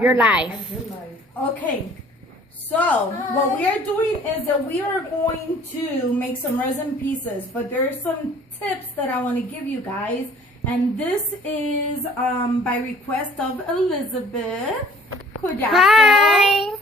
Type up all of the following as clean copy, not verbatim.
Your life. Okay, so what we are doing is that we are going to make some resin pieces, but there are some tips that I want to give you guys, and this is by request of Elizabeth. Hi.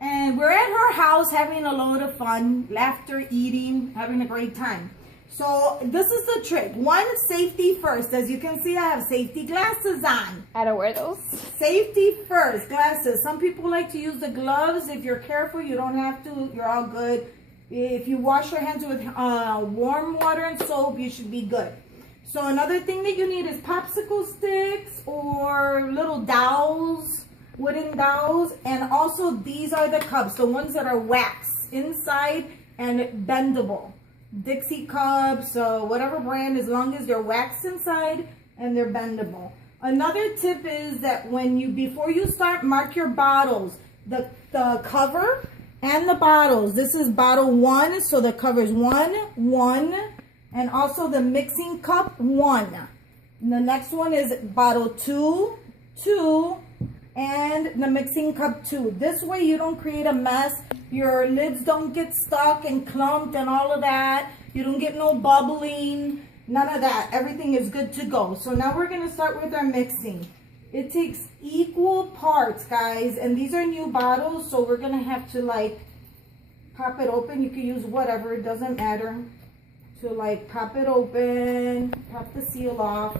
And we're at her house having a load of fun, laughter, eating, having a great time. So this is the trick. One, safety first. As you can see, I have safety glasses on. I don't wear those. Safety first, glasses. Some people like to use the gloves. If you're careful, you don't have to. You're all good. If you wash your hands with warm water and soap, you should be good. So another thing that you need is popsicle sticks or little dowels, wooden dowels. And also these are the cups, the ones that are wax inside and bendable. Dixie cups, whatever brand, as long as they're waxed inside and they're bendable. Another tip is that before you start, mark your bottles, the cover and the bottles. This is bottle 1, so the cover is 1, and also the mixing cup 1. And the next one is bottle 2, and the mixing cup 2. This way you don't create a mess. Your lids don't get stuck and clumped and all of that. You don't get no bubbling, none of that. Everything is good to go. So now we're gonna start with our mixing. It takes equal parts, guys, and these are new bottles, so we're gonna have to like pop it open. You can use whatever, it doesn't matter. So like pop it open, pop the seal off,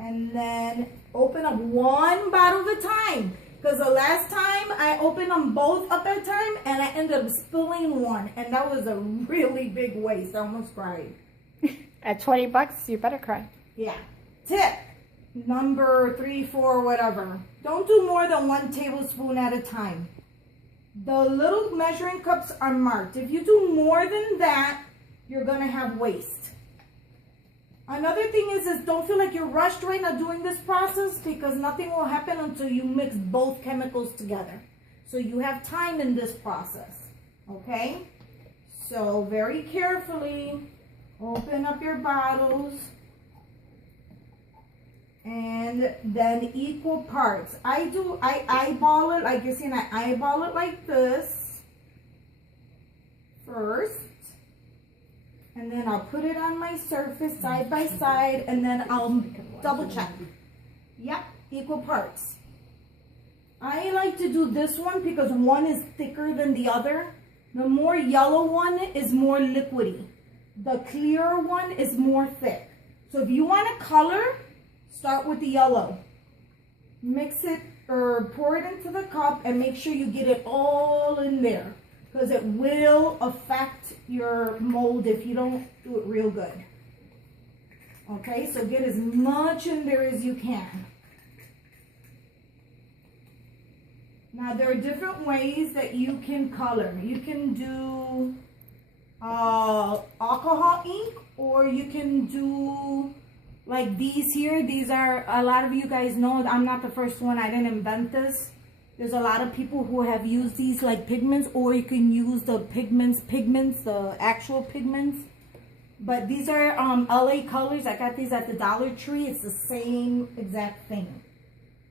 and then open up one bottle at a time. Because the last time I opened them both up at a time and I ended up spilling one. And that was a really big waste. I almost cried. At $20, you better cry. Yeah. Tip number 3, 4, whatever. Don't do more than 1 tablespoon at a time. The little measuring cups are marked. If you do more than that, you're going to have waste. Another thing is don't feel like you're rushed right now doing this process, because nothing will happen until you mix both chemicals together. So you have time in this process, okay? So very carefully open up your bottles and then equal parts. I eyeball it, like you see, and I eyeball it like this first. And then I'll put it on my surface side by side, and then I'll double check. Yep, equal parts. I like to do this one because one is thicker than the other. The more yellow one is more liquidy. The clearer one is more thick. So if you want a color, start with the yellow. Mix it or pour it into the cup and make sure you get it all in there, because it will affect your mold if you don't do it real good. Okay, so get as much in there as you can. Now there are different ways that you can color. You can do alcohol ink, or you can do like these here. These are, a lot of you guys know, I'm not the first one, I didn't invent this. There's a lot of people who have used these like pigments, or you can use the pigments, the actual pigments. But these are LA colors. I got these at the Dollar Tree. It's the same exact thing.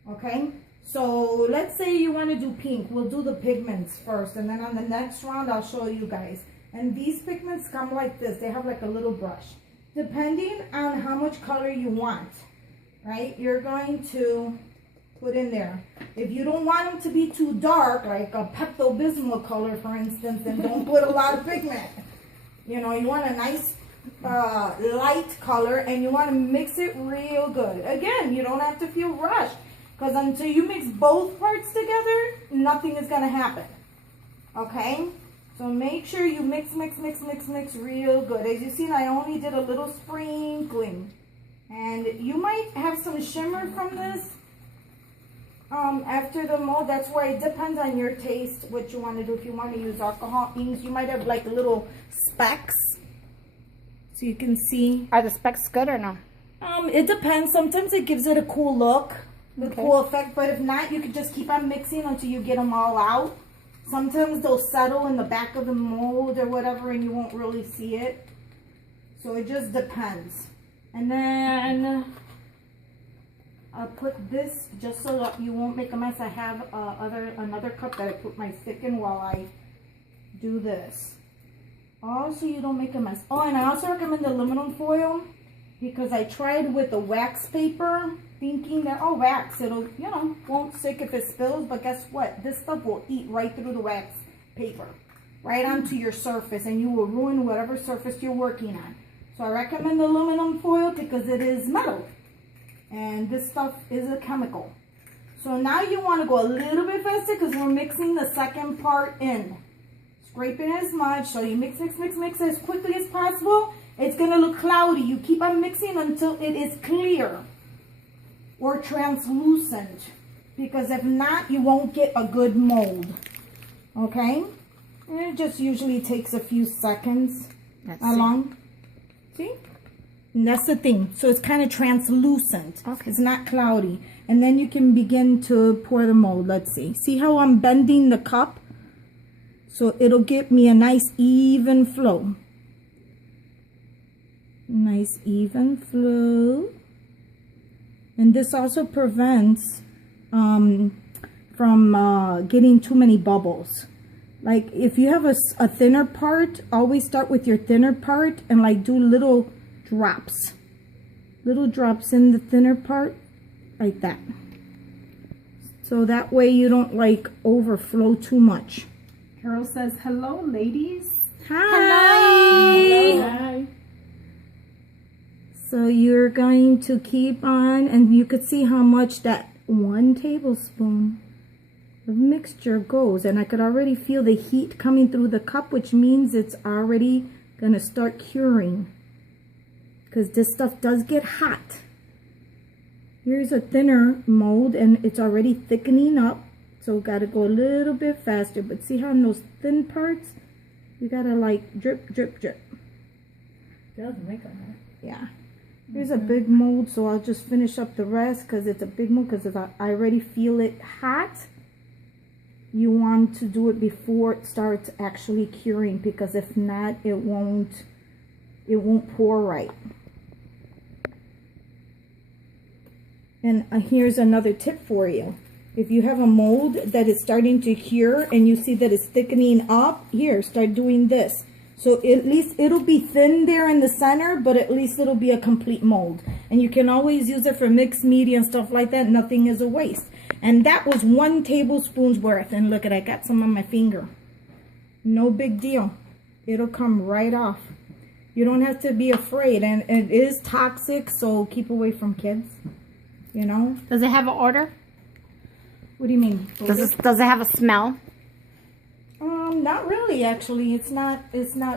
Okay, so let's say you want to do pink. We'll do the pigments first, and then on the next round I'll show you guys. And these pigments come like this. They have like a little brush. Depending on how much color you want, right, you're going to put in there. If you don't want them to be too dark, like a Pepto-Bismol color, for instance, then don't put a lot of pigment. You know, you want a nice light color, and you want to mix it real good. Again, you don't have to feel rushed, because until you mix both parts together, nothing is going to happen. Okay? So make sure you mix real good. As you see, I only did a little sprinkling. And you might have some shimmer from this after the mold. That's why it depends on your taste, what you want to do. If you want to use alcohol inks, you might have like little specks, so you can see. Are the specks good or no? It depends. Sometimes it gives it a cool look, the cool effect, but if not, you could just keep on mixing until you get them all out. Sometimes they'll settle in the back of the mold or whatever, and you won't really see it. So it just depends. And then I'll put this just so that you won't make a mess. I have another cup that I put my stick in while I do this. Also, you don't make a mess. Oh, and I also recommend the aluminum foil because I tried with the wax paper thinking that, oh, wax, it'll, you know, won't stick if it spills. But guess what? This stuff will eat right through the wax paper, right onto your surface, and you will ruin whatever surface you're working on. So I recommend the aluminum foil because it is metal. And this stuff is a chemical. So now you want to go a little bit faster because we're mixing the second part in. Scrape it as much. So you mix as quickly as possible. It's going to look cloudy. You keep on mixing until it is clear or translucent. Because if not, you won't get a good mold. Okay? And it just usually takes a few seconds. That's long. See? And that's the thing. So it's kind of translucent. Okay. It's not cloudy. And then you can begin to pour the mold. Let's see. See how I'm bending the cup? So it'll give me a nice even flow. Nice even flow. And this also prevents from getting too many bubbles. Like if you have a thinner part, always start with your thinner part and like do little drops in the thinner part like that, so that way you don't like overflow too much. Carol says, hello, ladies. Hi. Hello. Hi. So you're going to keep on, and you could see how much that 1 tablespoon of mixture goes, and I could already feel the heat coming through the cup, which means it's already gonna start curing. Because this stuff does get hot. Here's a thinner mold and it's already thickening up. So gotta go a little bit faster. But see how in those thin parts, you gotta like drip, drip, drip. It does make a mess. Yeah. Here's a big mold, so I'll just finish up the rest because it's a big mold. Because if I already feel it hot, you want to do it before it starts actually curing. Because if not, it won't pour right. And here's another tip for you. If you have a mold that is starting to cure and you see that it's thickening up, here, start doing this. So at least it'll be thin there in the center, but at least it'll be a complete mold. And you can always use it for mixed media and stuff like that. Nothing is a waste. And that was 1 tablespoon's worth. And look at, I got some on my finger. No big deal. It'll come right off. You don't have to be afraid. And it is toxic, so keep away from kids. You know? Does it have an odor? What do you mean? Does it have a smell? Not really, actually. It's not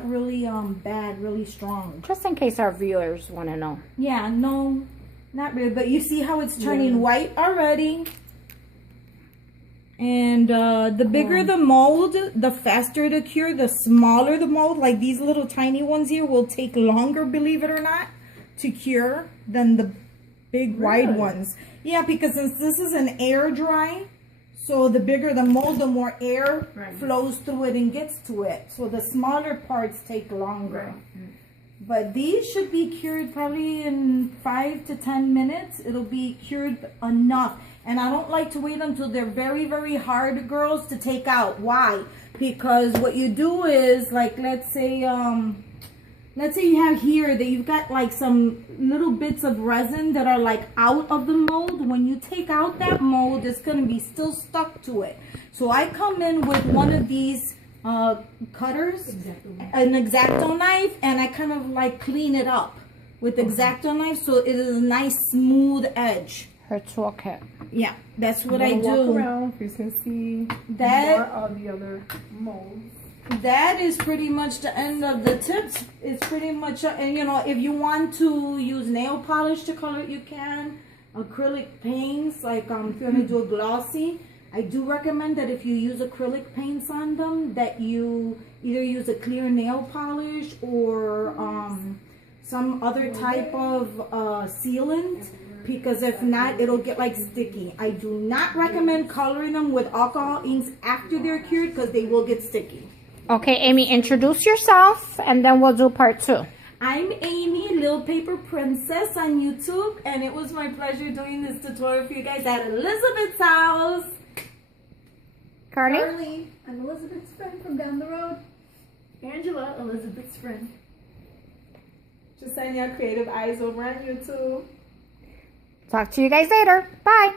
really bad, really strong. Just in case our viewers want to know. Yeah, no, not really. But you see how it's turning white already? And the bigger the mold, the faster to cure. The smaller the mold, like these little tiny ones here, will take longer, believe it or not, to cure than the big wide ones. Yeah, because since this is an air dry, so the bigger the mold, the more air flows through it and gets to it. So the smaller parts take longer. But these should be cured probably in 5 to 10 minutes. It'll be cured enough. And I don't like to wait until they're very, very hard, girls, to take out. Why? Because what you do is, like, let's say you have here that you've got like some little bits of resin that are like out of the mold. When you take out that mold, it's going to be still stuck to it. So I come in with one of these cutters, an X-Acto knife, and I kind of like clean it up with X-Acto knife so it is a nice smooth edge. Her toolkit. Yeah, that's what I do. Walk around, you can see that more of the other molds. That is pretty much the end of the tips. It's pretty much, and you know, if you want to use nail polish to color it, you can. Acrylic paints, like if you're gonna do a glossy, I do recommend that if you use acrylic paints on them, that you either use a clear nail polish or some other type of sealant, because if not, it'll get like sticky. I do not recommend coloring them with alcohol inks after they're cured because they will get sticky. Okay, Amy, introduce yourself and then we'll do part 2. I'm Amy, Little Paper Princess on YouTube, and it was my pleasure doing this tutorial for you guys at Elizabeth's house. Carly? Carly, I'm Elizabeth's friend from down the road. Angela, Elizabeth's friend. Just send your creative eyes over on YouTube. Talk to you guys later. Bye.